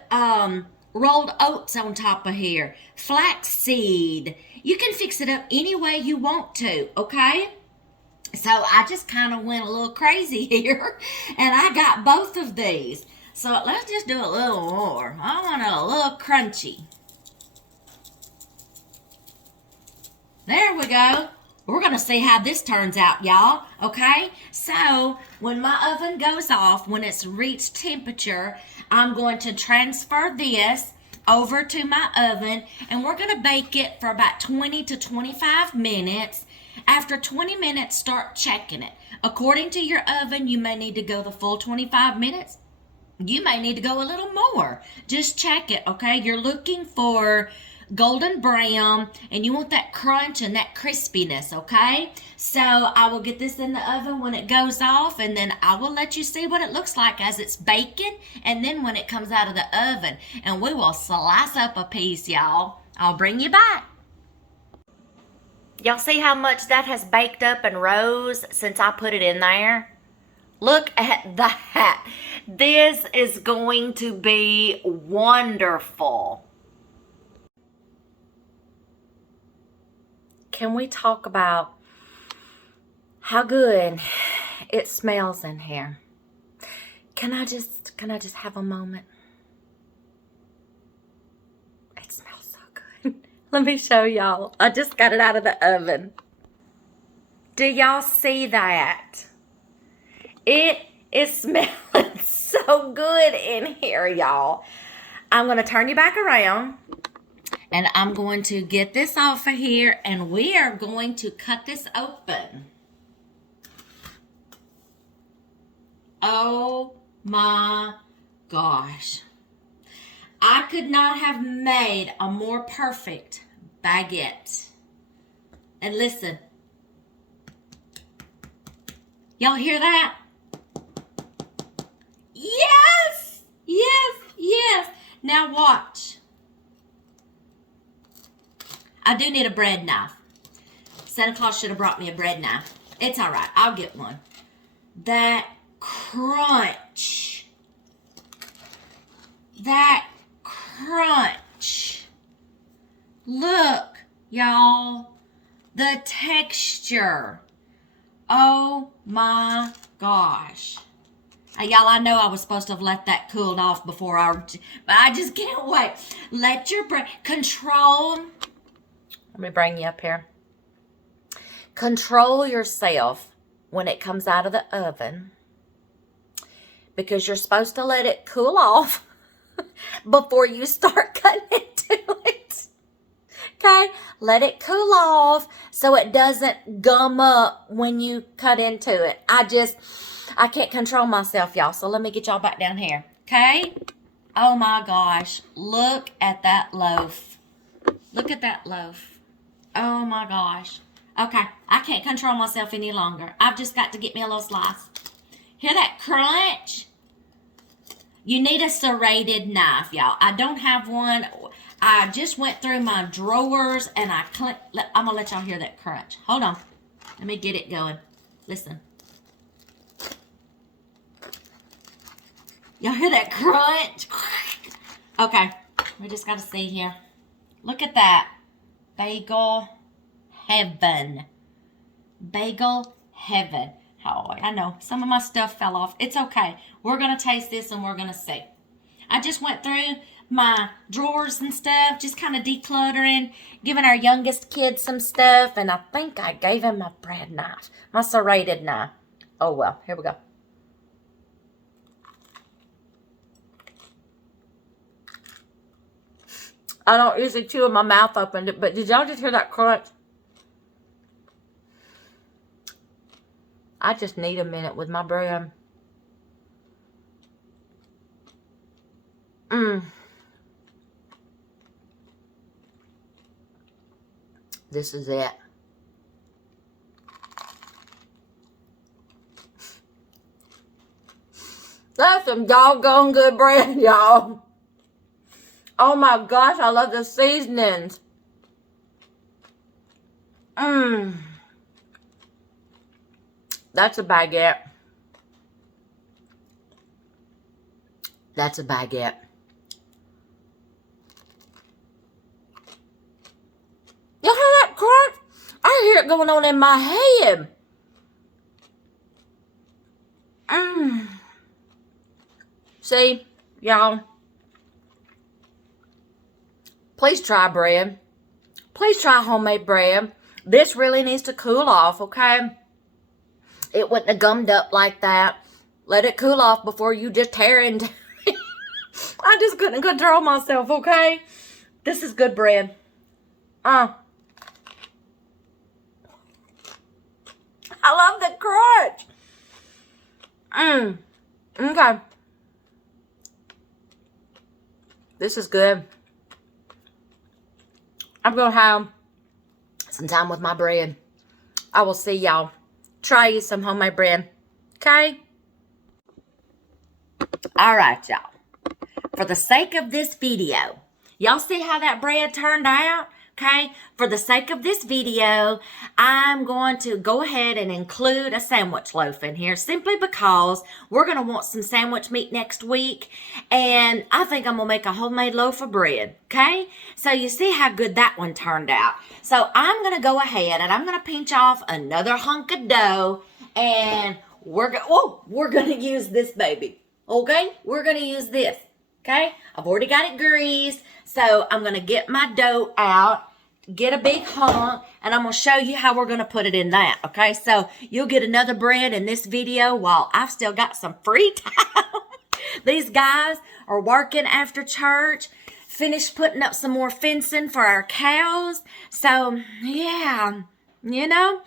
rolled oats on top of here, flaxseed. You can fix it up any way you want to, okay? So I just kind of went a little crazy here, and I got both of these. So let's just do a little more. I want it a little crunchy. There we go. We're going to see how this turns out, y'all. Okay? So, when my oven goes off, when it's reached temperature, I'm going to transfer this over to my oven, and we're going to bake it for about 20 to 25 minutes. After 20 minutes, start checking it. According to your oven, you may need to go the full 25 minutes. You may need to go a little more. Just check it, okay? You're looking for golden brown, and you want that crunch and that crispiness, okay? So I will get this in the oven when it goes off, and then I will let you see what it looks like as it's baking, and then when it comes out of the oven, and we will slice up a piece, y'all. I'll bring you back. Y'all see how much that has baked up and rose since I put it in there? Look at that. This is going to be wonderful. Can we talk about how good it smells in here? Can I just have a moment? It smells so good. Let me show y'all. I just got it out of the oven. Do y'all see that? It is smelling so good in here, y'all. I'm going to turn you back around. And I'm going to get this off of here, and we are going to cut this open. Oh my gosh. I could not have made a more perfect baguette. And listen. Y'all hear that? Yes! Yes! Yes! Now watch. I do need a bread knife. Santa Claus should have brought me a bread knife. It's all right. I'll get one. That crunch. That crunch. Look, y'all. The texture. Oh my gosh. Y'all, I know I was supposed to have let that cool off before but I just can't wait. Let your brain control. Let me bring you up here. Control yourself when it comes out of the oven, because you're supposed to let it cool off before you start cutting into it. Okay? Let it cool off so it doesn't gum up when you cut into it. I can't control myself, y'all. So let me get y'all back down here. Okay? Oh my gosh. Look at that loaf. Look at that loaf. Oh my gosh. Okay. I can't control myself any longer. I've just got to get me a little slice. Hear that crunch? You need a serrated knife, y'all. I don't have one. I just went through my drawers and I'm going to let y'all hear that crunch. Hold on. Let me get it going. Listen. Y'all hear that crunch? Okay. We just got to see here. Look at that. Bagel heaven. Bagel heaven. Oh, I know. Some of my stuff fell off. It's okay. We're going to taste this and we're going to see. I just went through my drawers and stuff, just kind of decluttering, giving our youngest kid some stuff, and I think I gave him my bread knife, my serrated knife. Oh, well. Here we go. I don't usually chew with my mouth open, but did y'all just hear that crunch? I just need a minute with my bread. This is it. That's some doggone good bread, y'all. Oh my gosh, I love the seasonings. That's a baguette. That's a baguette. Y'all hear that crunch? I hear it going on in my head. See, y'all. Please try bread. Please try homemade bread. This really needs to cool off, okay? It wouldn't have gummed up like that. Let it cool off before you just tear into it. I just couldn't control myself, okay? This is good bread. I love the crunch. Okay. This is good. I'm going to have some time with my bread. I will see y'all. Try you some homemade bread. Okay? All right, y'all. For the sake of this video, y'all see how that bread turned out? Okay? For the sake of this video, I'm going to go ahead and include a sandwich loaf in here simply because we're going to want some sandwich meat next week. And I think I'm going to make a homemade loaf of bread. Okay? So you see how good that one turned out. So I'm going to go ahead and I'm going to pinch off another hunk of dough. And we're going to use this baby. Okay? We're going to use this. Okay? I've already got it greased. So I'm going to get my dough out. Get a big hunk, and I'm going to show you how we're going to put it in that, okay? So you'll get another bread in this video while I've still got some free time. These guys are working after church, finished putting up some more fencing for our cows. So, yeah, you know,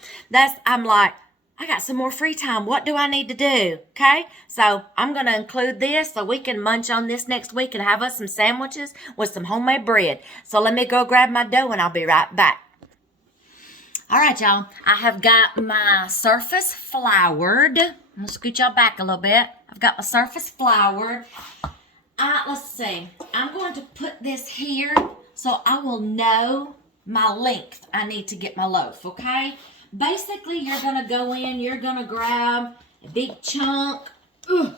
I'm like, I got some more free time. What do I need to do? Okay, so I'm going to include this so we can munch on this next week and have us some sandwiches with some homemade bread. So let me go grab my dough and I'll be right back. All right, y'all. I have got my surface floured. I'm going to scoot y'all back a little bit. I've got my surface floured. let's see. I'm going to put this here so I will know my length I need to get my loaf, okay? Basically, you're going to go in, you're going to grab a big chunk. Ugh.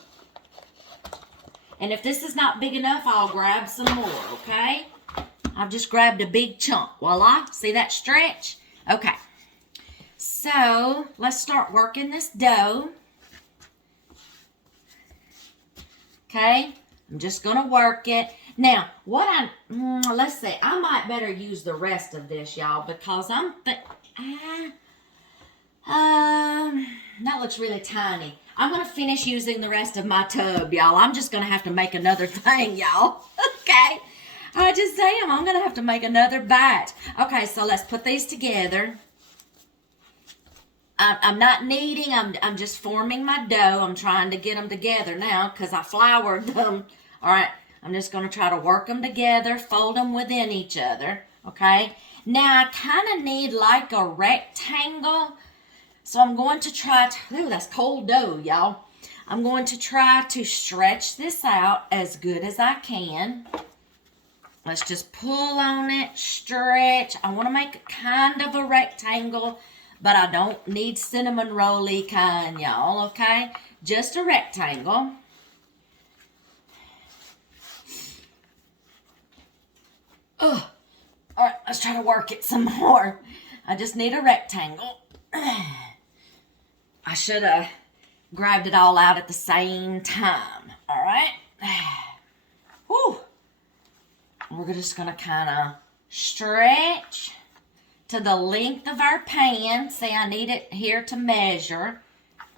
And if this is not big enough, I'll grab some more, okay? I've just grabbed a big chunk. Voila, see that stretch? Okay. So, let's start working this dough. Okay, I'm just going to work it. Now, let's see, I might better use the rest of this, y'all, because that looks really tiny. I'm going to finish using the rest of my tub, y'all. I'm just going to have to make another thing, y'all. Okay, I just am. I'm going to have to make another batch. Okay, so let's put these together. I'm not kneading, I'm just forming my dough. I'm trying to get them together now because I floured them. All right, I'm just going to try to work them together, fold them within each other, okay? Now, I kind of need like a rectangle, so I'm going to try to, ooh, that's cold dough, y'all. I'm going to try to stretch this out as good as I can. Let's just pull on it, stretch. I want to make it kind of a rectangle, but I don't need cinnamon roll-y kind, y'all, okay? Just a rectangle. Ugh. All right, let's try to work it some more. I just need a rectangle. I should have grabbed it all out at the same time, all right? Whew. We're just going to kind of stretch to the length of our pan. See, I need it here to measure.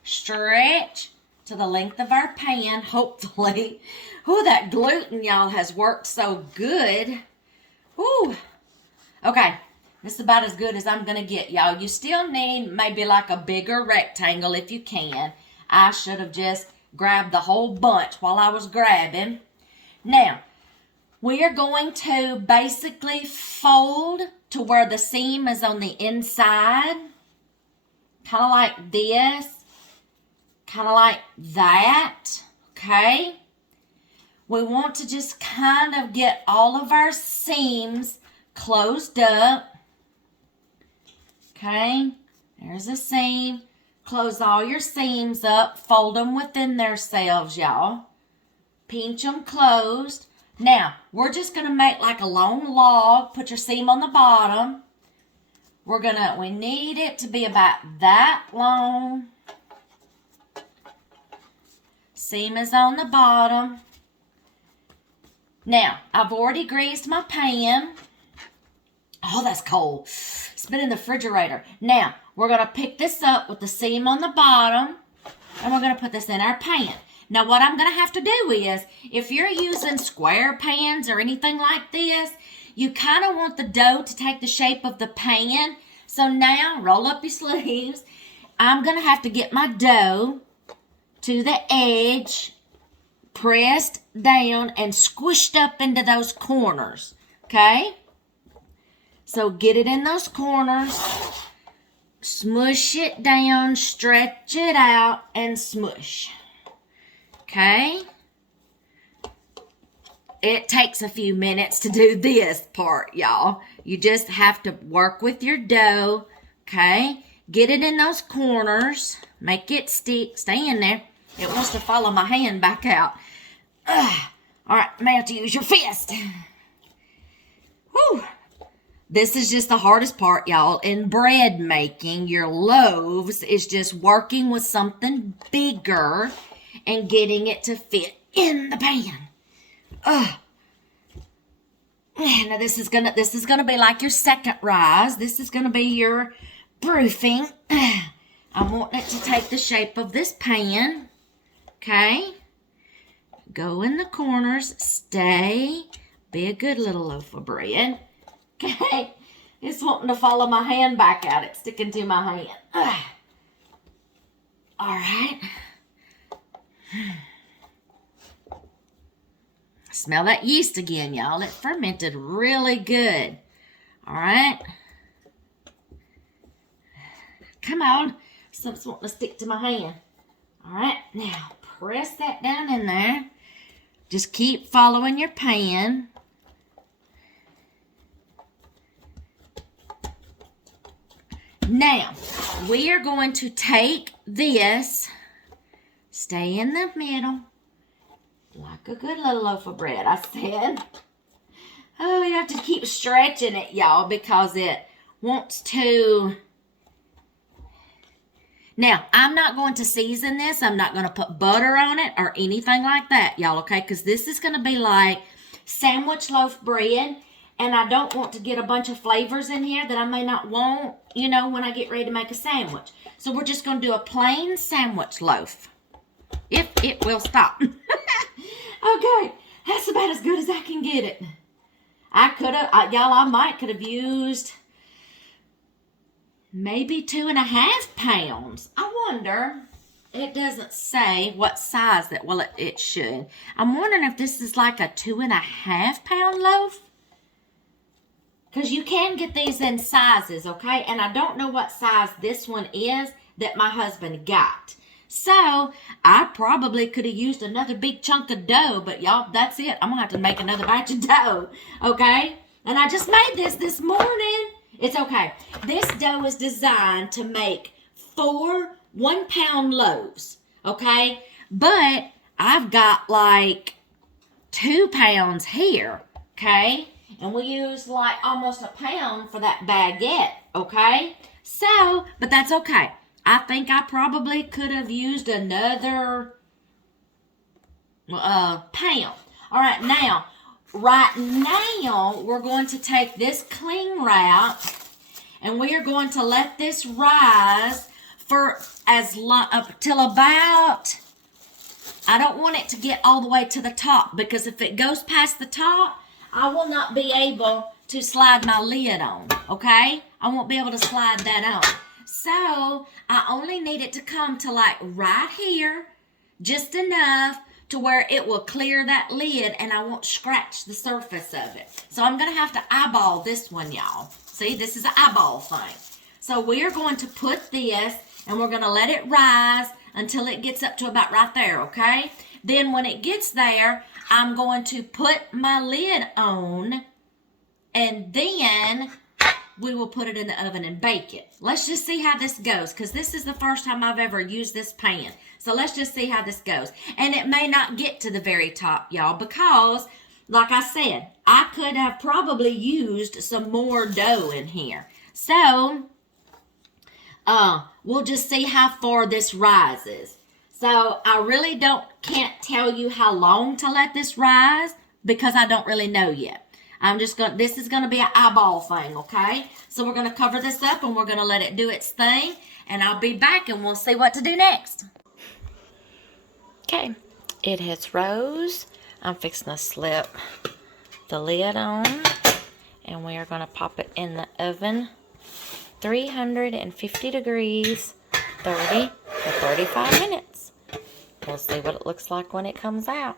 Stretch to the length of our pan, hopefully. Ooh, that gluten, y'all, has worked so good. Ooh. Okay, this is about as good as I'm going to get, y'all. You still need maybe like a bigger rectangle if you can. I should have just grabbed the whole bunch while I was grabbing. Now, we are going to basically fold to where the seam is on the inside. Kind of like this. Kind of like that. Okay. We want to just kind of get all of our seams closed up. Okay. There's a seam. Close all your seams up. Fold them within themselves, y'all. Pinch them closed. Now, we're just going to make like a long log. Put your seam on the bottom. We need it to be about that long. Seam is on the bottom. Now, I've already greased my pan. Oh, that's cold. It's been in the refrigerator. Now, we're going to pick this up with the seam on the bottom. And we're going to put this in our pan. Now, what I'm going to have to do is, if you're using square pans or anything like this, you kind of want the dough to take the shape of the pan. So now, roll up your sleeves. I'm going to have to get my dough to the edge, pressed down, and squished up into those corners. Okay? So, get it in those corners. Smush it down, stretch it out, and smush. Okay? It takes a few minutes to do this part, y'all. You just have to work with your dough, okay? Get it in those corners. Make it stick. Stay in there. It wants to follow my hand back out. All right, I'm going to have to use your fist. Whew. This is just the hardest part, y'all. In bread making, your loaves is just working with something bigger and getting it to fit in the pan. Now this is gonna be like your second rise. This is gonna be your proofing. I want it to take the shape of this pan. Okay. Go in the corners. Stay. Be a good little loaf of bread. Okay. It's wanting to follow my hand back out. It's sticking to my hand. All right. Smell that yeast again, y'all. It fermented really good. All right. Come on. Something's wanting to stick to my hand. All right. Now, press that down in there. Just keep following your pan. Now, we are going to take this, stay in the middle, like a good little loaf of bread, I said. Oh, you have to keep stretching it, y'all, because it wants to. Now, I'm not going to season this. I'm not going to put butter on it or anything like that, y'all, okay? Because this is going to be like sandwich loaf bread. And I don't want to get a bunch of flavors in here that I may not want, you know, when I get ready to make a sandwich. So we're just going to do a plain sandwich loaf. If it will stop. Okay, that's about as good as I can get it. I could have, y'all, I might could have used maybe 2.5 pounds. I wonder, it doesn't say what size that, well, it should. I'm wondering if this is like a 2.5 pound loaf. Because you can get these in sizes, okay? And I don't know what size this one is that my husband got. So, I probably could have used another big chunk of dough. But, y'all, that's it. I'm going to have to make another batch of dough, okay? And I just made this morning. It's okay. This dough is designed to make 4 1-pound loaves, okay? But I've got like 2 pounds here, okay? And we use like almost a pound for that baguette, okay? So, but that's okay. I think I probably could have used another pound. All right, right now, we're going to take this cling wrap and we are going to let this rise for as long, up till about, I don't want it to get all the way to the top because if it goes past the top, I will not be able to slide my lid on, okay? I won't be able to slide that on. So, I only need it to come to like right here, just enough to where it will clear that lid and I won't scratch the surface of it. So, I'm going to have to eyeball this one, y'all. See, this is an eyeball thing. So, we are going to put this and we're going to let it rise until it gets up to about right there, okay? Then when it gets there, I'm going to put my lid on and then we will put it in the oven and bake it. Let's just see how this goes because this is the first time I've ever used this pan. So let's just see how this goes. And it may not get to the very top, y'all, because like I said, I could have probably used some more dough in here. So, we'll just see how far this rises. So, I really can't tell you how long to let this rise because I don't really know yet. This is going to be an eyeball thing, okay? So, we're going to cover this up and we're going to let it do its thing. And I'll be back and we'll see what to do next. Okay, it has rose. I'm fixing to slip the lid on. And we are going to pop it in the oven. 350 degrees, 30 to 35 minutes. We'll see what it looks like when it comes out.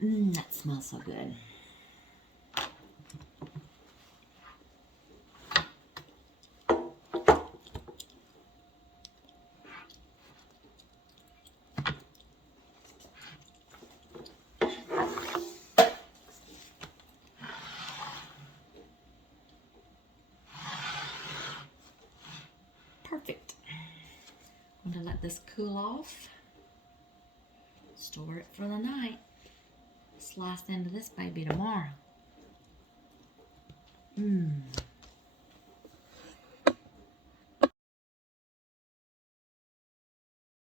That smells so good. Perfect. I'm going to let this cool off. Store it for the night. Slice into this baby tomorrow.